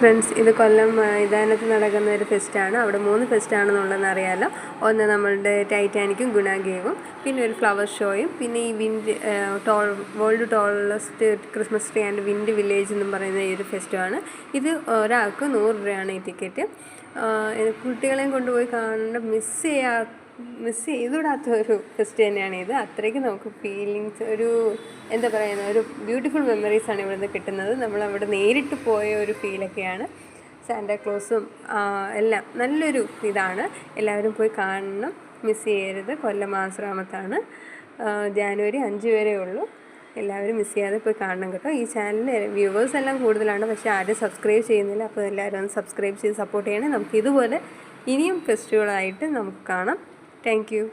Friends, ഇത് കൊല്ലം ഇതാനത്ത് നടക്കുന്ന ഒരു ഫെസ്റ്റാണ്. അവിടെ 3 ഫെസ്റ്റാണെന്നുള്ളതെന്ന് അറിയാമല്ലോ. ഒന്ന് നമ്മളുടെ ടൈറ്റാനിക്കും ഗുണ ഗേവും, പിന്നെ ഒരു ഫ്ലവർ ഷോയും, പിന്നെ ഈ wind world tallest Christmas tree and wind village എന്നും പറയുന്ന ഈ ഒരു ഫെസ്റ്റുമാണ്. ഇത് ഒരാൾക്ക് 100 രൂപയാണ് ഈ ടിക്കറ്റ്. കുട്ടികളെയും കൊണ്ടുപോയി കാണേണ്ട മിസ് ചെയ്തുകൂടാത്ത ഒരു ഫെസ്റ്റ് തന്നെയാണ് ഇത്. അത്രയ്ക്ക് നമുക്ക് ഫീലിങ്സ്, ഒരു എന്താ പറയുന്നത്, ഒരു ബ്യൂട്ടിഫുൾ മെമ്മറീസാണ് ഇവിടുന്ന് കിട്ടുന്നത്. നമ്മളവിടെ നേരിട്ട് പോയ ഒരു ഫീലൊക്കെയാണ്. സാന്റാക്ലോസും എല്ലാം നല്ലൊരു ഇതാണ്. എല്ലാവരും പോയി കാണണം, മിസ് ചെയ്യരുത്. കൊല്ലം ആശ്രാമത്താണ്. ജാനുവരി 5 വരെ ഉള്ളൂ. എല്ലാവരും മിസ് ചെയ്യാതെ പോയി കാണണം കേട്ടോ. ഈ ചാനലിൽ വ്യൂവേഴ്സ് എല്ലാം കൂടുതലാണ്, പക്ഷേ ആരും സബ്സ്ക്രൈബ് ചെയ്യുന്നില്ല. അപ്പോൾ എല്ലാവരും ഒന്ന് സബ്സ്ക്രൈബ് ചെയ്ത് സപ്പോർട്ട് ചെയ്യണേ. നമുക്ക് ഇതുപോലെ ഇനിയും ഫെസ്റ്റുകളായിട്ട് നമുക്ക് കാണാം. Thank you.